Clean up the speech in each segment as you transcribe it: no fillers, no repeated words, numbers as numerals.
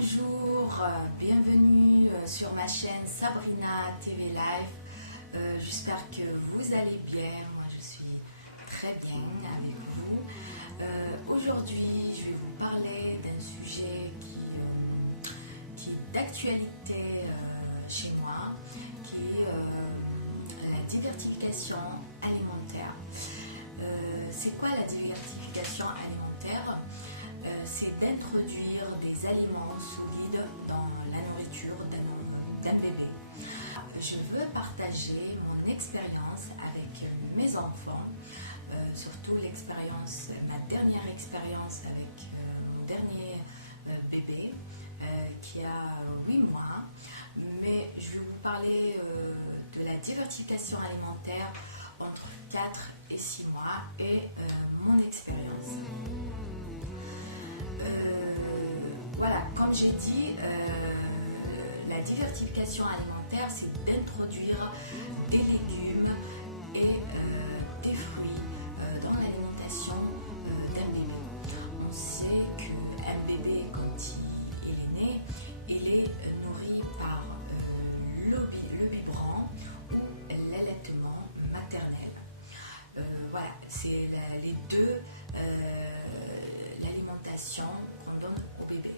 Bonjour, bienvenue sur ma chaîne Sabrina TV Live. J'espère que vous allez bien. Moi, je suis très bien avec vous. Aujourd'hui, je vais vous parler d'un sujet qui est d'actualité chez moi, qui est la diversification alimentaire. C'est quoi la diversification alimentaire? C'est d'introduire des aliments solides dans la nourriture d'un bébé. Je veux partager mon expérience avec mes enfants, surtout ma dernière expérience avec mon dernier bébé qui a 8 mois. Mais je vais vous parler de la diversification alimentaire entre 4 et 6 mois et mon expérience. Voilà, comme j'ai dit, la diversification alimentaire, c'est d'introduire des légumes et des fruits dans l'alimentation d'un bébé. On sait qu'un bébé, quand il est né, il est nourri par le biberon ou l'allaitement maternel. Voilà, c'est les deux l'alimentation qu'on donne au bébé.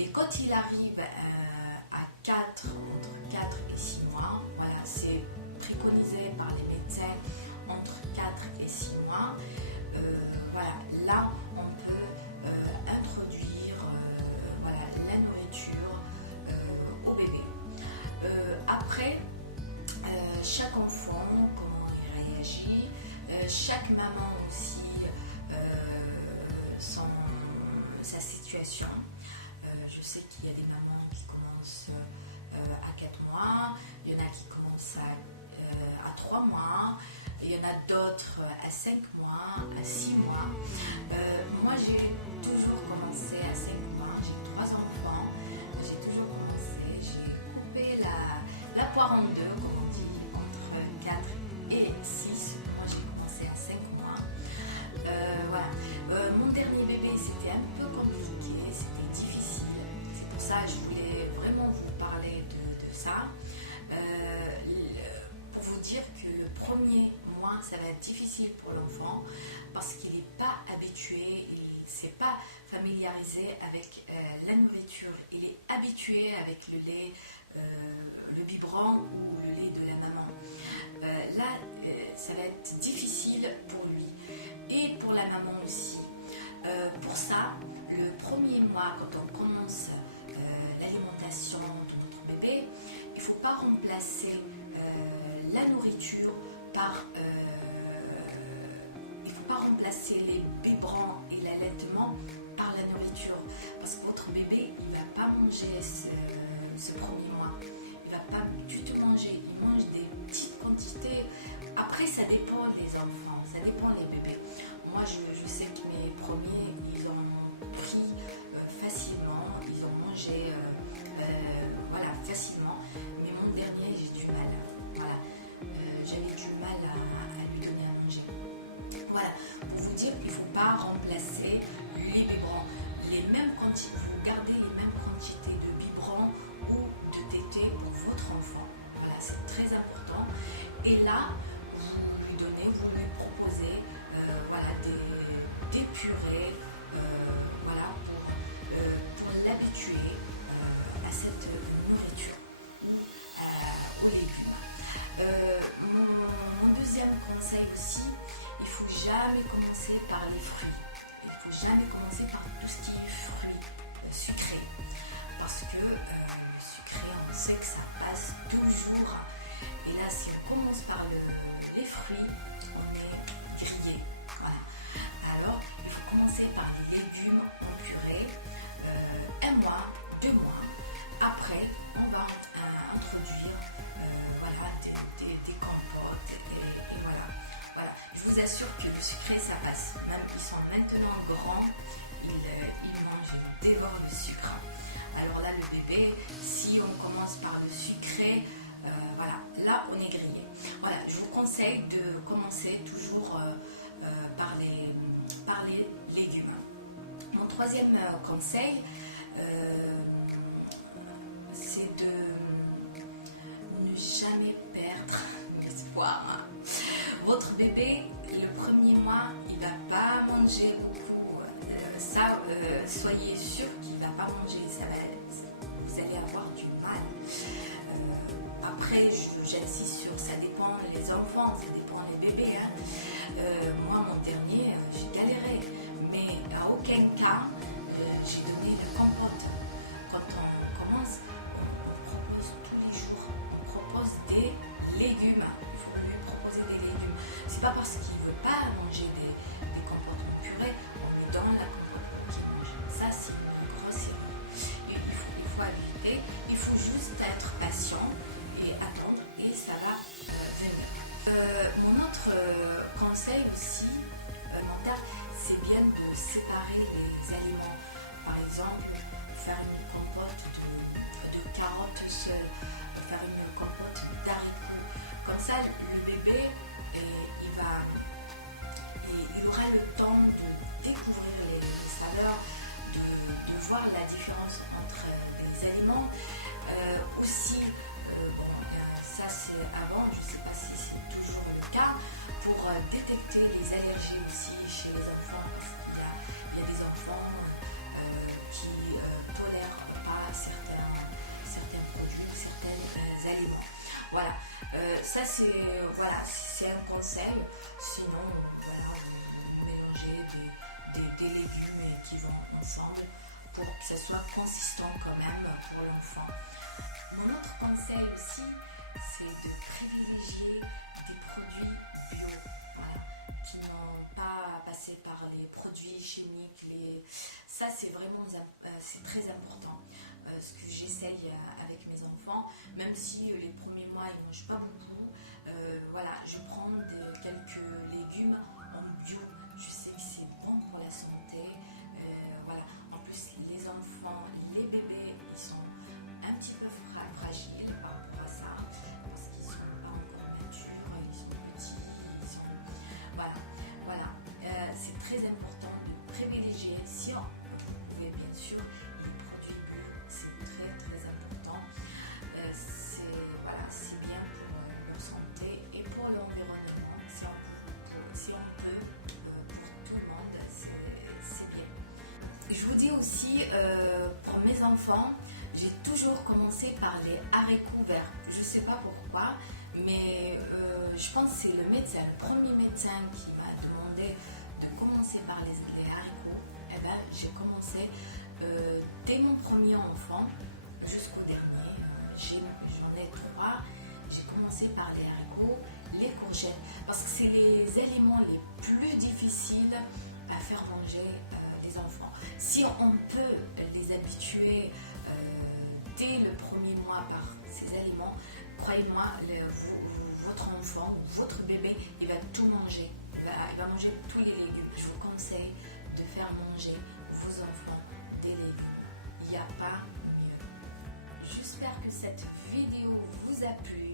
Et quand il arrive entre 4 et 6 mois, voilà, c'est préconisé par les médecins entre 4 et 6 mois, voilà, là on peut introduire voilà, la nourriture au bébé. Après, chaque enfant, comment il réagit, chaque maman aussi, sa situation. Je sais qu'il y a des mamans qui commencent à 4 mois, il y en a qui commencent à 3 mois, il y en a d'autres à 5 mois, à 6 mois. Moi, j'ai toujours commencé à 5 mois, j'ai 3 enfants, j'ai toujours commencé, j'ai coupé la poire en deux, comme on dit, entre 4 et 6. Moi, j'ai commencé à 5 mois. Voilà. Mon dernier bébé, c'était un peu compliqué, c'était difficile. C'est pour ça que je voulais vraiment vous parler de ça. Pour vous dire que le premier mois, ça va être difficile pour l'enfant parce qu'il n'est pas habitué, il ne s'est pas familiarisé avec la nourriture. Il est habitué avec le lait, le biberon ou le lait de la maman. Là, ça va être difficile pour lui et pour la maman aussi. Pour ça, le premier mois, quand on commence l'alimentation de notre bébé, il ne faut pas remplacer la nourriture par... il ne faut pas remplacer les biberons et l'allaitement par la nourriture. Parce que votre bébé, il ne va pas manger ce premier mois. Il ne va pas tout manger. Il mange des petites quantités. Après, ça dépend des enfants, ça dépend des bébés. Moi, je sais que mes premiers, ils ont pris facilement, ils ont mangé voilà, facilement. Mais mon dernier, j'ai du mal. Voilà. J'avais du mal à lui donner à manger. Voilà, pour vous dire qu'il ne faut pas remplacer les biberons. Les mêmes quantités, vous gardez les mêmes quantités de biberons ou de tétés pour votre enfant. Voilà, c'est très important. Et là, vous lui proposez voilà, des purées voilà, pour l'habituer à cette nourriture ou aux légumes. Mon deuxième conseil aussi, il ne faut jamais commencer par les fruits. Il ne faut jamais commencer par tout ce qui est fruits sucrés. Parce que le sucré, on sait que ça passe toujours. Et là, si on commence par les fruits, on est grillé. Voilà. Alors, il faut commencer par les légumes en purée, 1 mois, 2 mois. Après, on va introduire voilà, des compotes et voilà. Voilà. Je vous assure que le sucré, ça passe. Même ils sont maintenant grands, ils mangent, ils dévorent le sucre. Alors là, le bébé, si on commence par le sucré, voilà, là on est grillé. Voilà, je vous conseille de commencer toujours par les légumes. Mon troisième conseil, pas manger, vous allez avoir du mal. Après, j'insiste sur ça dépend les enfants, ça dépend les bébés. Hein. Moi, mon dernier, j'ai galéré, mais à aucun cas j'ai donné de compote. Quand on commence, on propose tous les jours, on propose des légumes. Il faut lui proposer des légumes. C'est pas parce qu'il ne veut pas manger des compotes en purée, on lui donne la compote pour qu'il mange. Ça, c'est une grosse erreur. Il faut éviter, il faut juste être patient et attendre et ça va venir. Mon autre conseil aussi, c'est bien de séparer les aliments. Par exemple, faire une compote de carottes seules, faire une compote d'haricots. Comme ça, le bébé, il aura le temps de découvrir les saveurs, de voir la différence entre les aliments. Aussi, ça c'est avant, je ne sais pas si c'est toujours le cas, pour détecter les allergies aussi chez les enfants, parce qu'il y a des enfants qui ne tolèrent pas certains produits, certains aliments. Voilà, ça c'est un conseil. Sinon, mélanger des légumes qui vont ensemble pour que ça soit consistant quand même pour l'enfant. Mon autre conseil aussi, c'est de privilégier des produits bio, qui n'ont pas passé par les produits chimiques. Ça, c'est vraiment c'est très important. Ce que j'essaye avec mes enfants, même si les premiers mois, ils ne mangent pas beaucoup, je prends quelques légumes en bio. Je sais que c'est bon pour la santé. En plus, les enfants, les bébés, ils sont un petit peu fragiles par rapport à ça, parce qu'ils ne sont pas encore matures, ils sont petits, c'est très important de privilégier, si on pouvait bien sûr, les produits bio, c'est très très important. C'est bien pour leur santé et pour l'environnement, si on peut, pour tout le monde, c'est bien. Je vous dis aussi, pour mes enfants, j'ai toujours commencé par les haricots verts. Je ne sais pas pourquoi, mais je pense que c'est le premier médecin qui m'a demandé de commencer par les haricots. J'ai commencé dès mon premier enfant jusqu'au dernier. J'en ai 3. J'ai commencé par les haricots, les courgettes, parce que c'est les aliments les plus difficiles à faire manger les enfants. Si on peut les habituer dès le premier mois par ces aliments, croyez-moi, votre enfant ou votre bébé, il va tout manger. Il va manger tous les légumes. Je vous conseille de faire manger vos enfants des légumes. Il n'y a pas mieux. J'espère que cette vidéo vous a plu.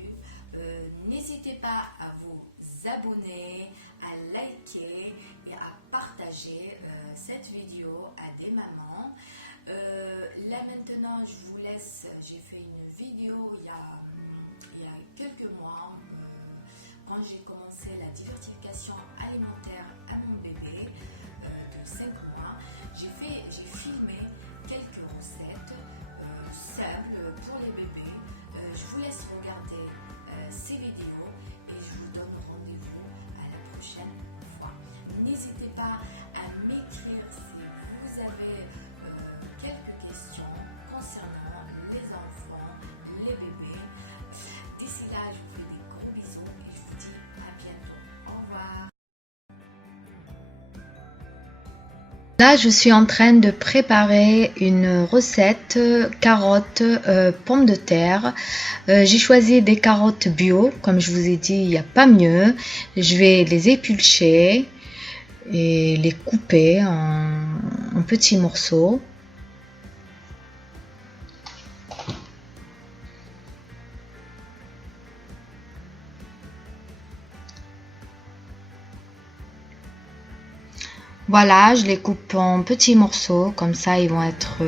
N'hésitez pas à vous abonner, à liker et à partager cette vidéo à des mamans. Là maintenant, je vous laisse. J'ai fait une vidéo il y a quelques mois quand j'ai commencé la diversification alimentaire à mon bébé de 5 mois. J'ai filmé quelques recettes simples pour les bébés. Je vous laisse regarder ces vidéos et je vous donne rendez-vous à la prochaine fois. N'hésitez pas à m'écrire si vous avez quelques questions concernant les enfants, les bébés. D'ici là, je vous fais des gros bisous et je vous dis à bientôt. Au revoir. Là, je suis en train de préparer une recette carottes, pommes de terre. J'ai choisi des carottes bio, comme je vous ai dit, il n'y a pas mieux. Je vais les éplucher et les couper en petits morceaux. Voilà, je les coupe en petits morceaux, comme ça ils vont être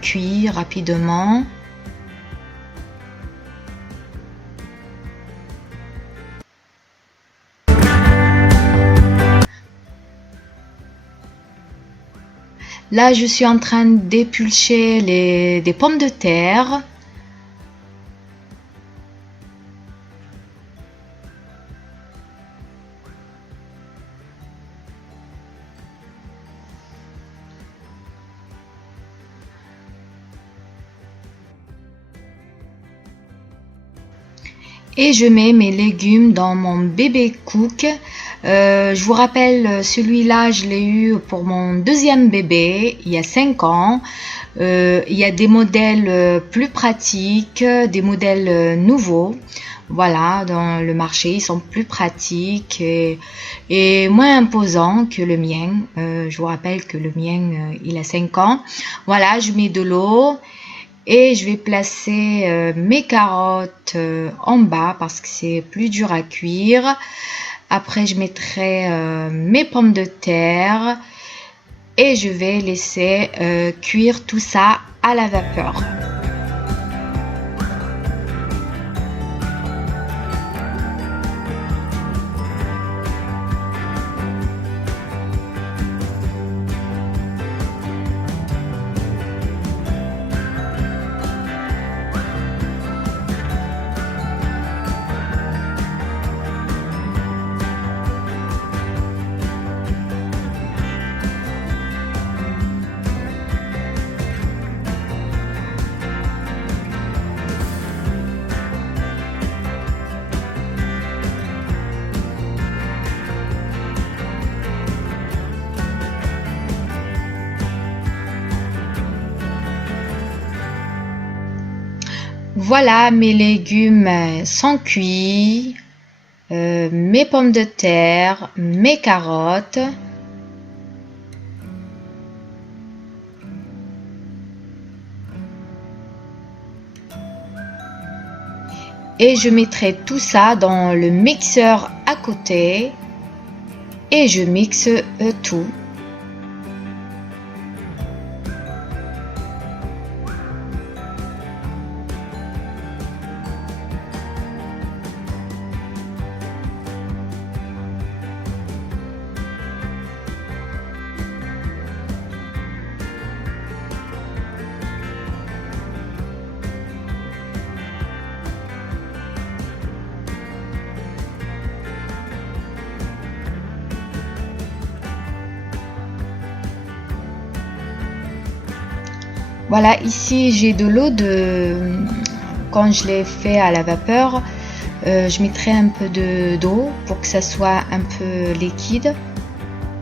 cuits rapidement. Là, je suis en train d'éplucher des pommes de terre. Et je mets mes légumes dans mon bébé cook. Je vous rappelle, celui-là, je l'ai eu pour mon deuxième bébé, il y a 5 ans. Il y a des modèles plus pratiques, des modèles nouveaux. Voilà, dans le marché, ils sont plus pratiques et moins imposants que le mien. Je vous rappelle que le mien, il a 5 ans. Voilà, je mets de l'eau. Et je vais placer mes carottes en bas parce que c'est plus dur à cuire. Après, je mettrai mes pommes de terre et je vais laisser cuire tout ça à la vapeur. Voilà, mes légumes sont cuits, mes pommes de terre, mes carottes. Et je mettrai tout ça dans le mixeur à côté et je mixe tout. Voilà, ici j'ai de l'eau quand je l'ai fait à la vapeur, je mettrai un peu d'eau pour que ça soit un peu liquide.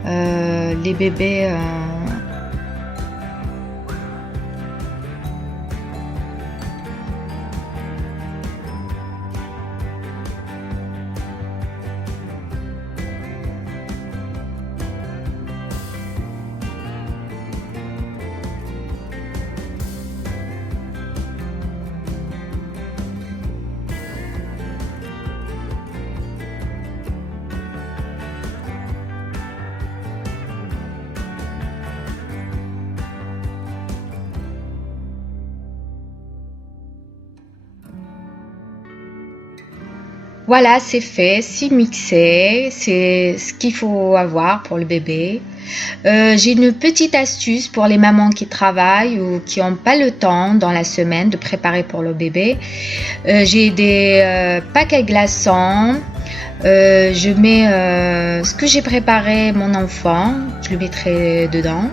Les bébés Voilà, c'est fait, c'est mixé, c'est ce qu'il faut avoir pour le bébé. J'ai une petite astuce pour les mamans qui travaillent ou qui n'ont pas le temps dans la semaine de préparer pour le bébé. J'ai des pâtes à glaçons. Je mets ce que j'ai préparé mon enfant, je le mettrai dedans.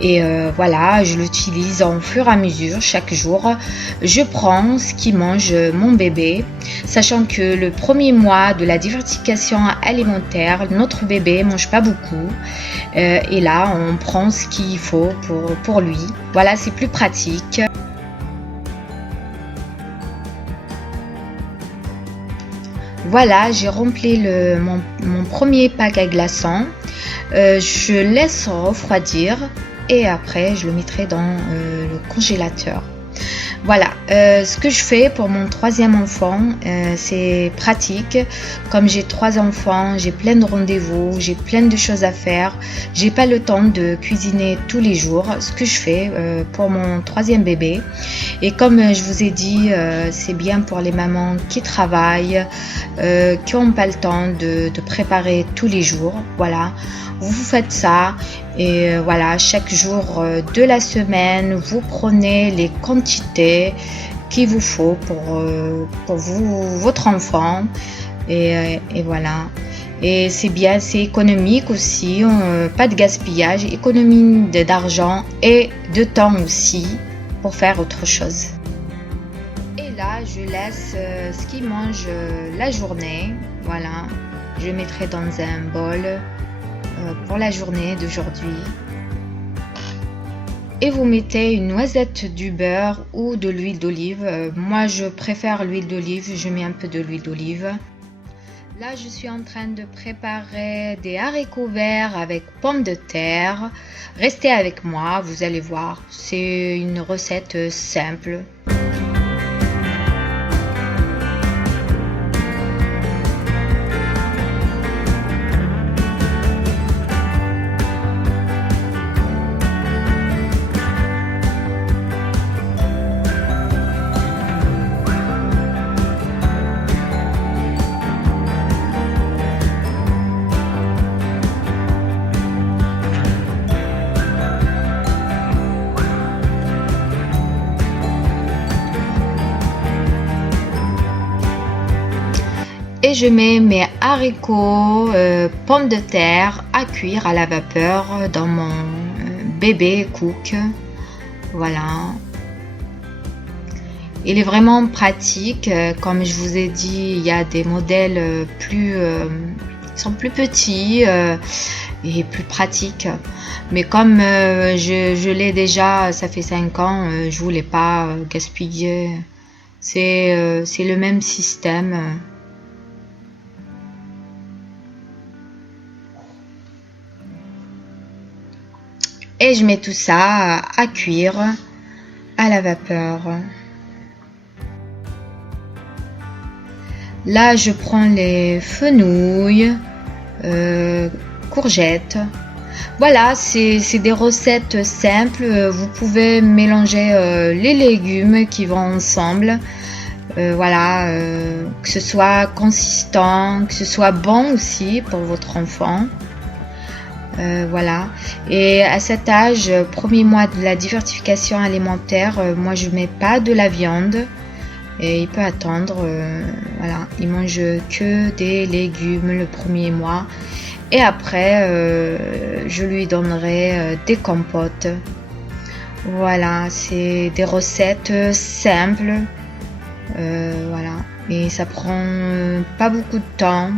Et voilà, je l'utilise en fur et à mesure, chaque jour. Je prends ce qui mange mon bébé, sachant que le premier mois de la diversification alimentaire, notre bébé mange pas beaucoup. Et là, on prend ce qu'il faut pour lui. Voilà, c'est plus pratique. Voilà, j'ai rempli mon premier pack à glaçons. Je laisse refroidir. Et après je le mettrai dans le congélateur. Voilà, ce que je fais pour mon troisième enfant, c'est pratique. Comme j'ai 3 enfants, j'ai plein de rendez-vous, j'ai plein de choses à faire. J'ai pas le temps de cuisiner tous les jours. Ce que je fais pour mon troisième bébé. Et comme je vous ai dit, c'est bien pour les mamans qui travaillent, qui n'ont pas le temps de préparer tous les jours. Voilà. vous faites ça et voilà, chaque jour de la semaine, vous prenez les quantités qu'il vous faut pour vous, votre enfant et voilà. Et c'est bien, c'est économique aussi, pas de gaspillage, économie d'argent et de temps aussi pour faire autre chose. Et là, je laisse ce qu'ils mangent la journée, voilà. Je le mettrai dans un bol pour la journée d'aujourd'hui. Et vous mettez une noisette du beurre ou de l'huile d'olive. Moi, je préfère l'huile d'olive, je mets un peu de l'huile d'olive. Là, je suis en train de préparer des haricots verts avec pommes de terre. Restez avec moi, vous allez voir. C'est une recette simple. Et je mets mes haricots, pommes de terre à cuire à la vapeur dans mon bébé cook. Voilà. Il est vraiment pratique. Comme je vous ai dit, il y a des modèles qui sont plus petits et plus pratiques. Mais comme je l'ai déjà, ça fait 5 ans, je voulais pas gaspiller. C'est le même système. Et je mets tout ça à cuire à la vapeur. Là, je prends les fenouils, courgettes. Voilà, c'est des recettes simples. Vous pouvez mélanger les légumes qui vont ensemble. Voilà, que ce soit consistant, que ce soit bon aussi pour votre enfant. Voilà. Et à cet âge, premier mois de la diversification alimentaire, moi je mets pas de la viande et il peut attendre. Voilà, il mange que des légumes le premier mois et après je lui donnerai des compotes. Voilà, c'est des recettes simples. Voilà, et ça prend pas beaucoup de temps.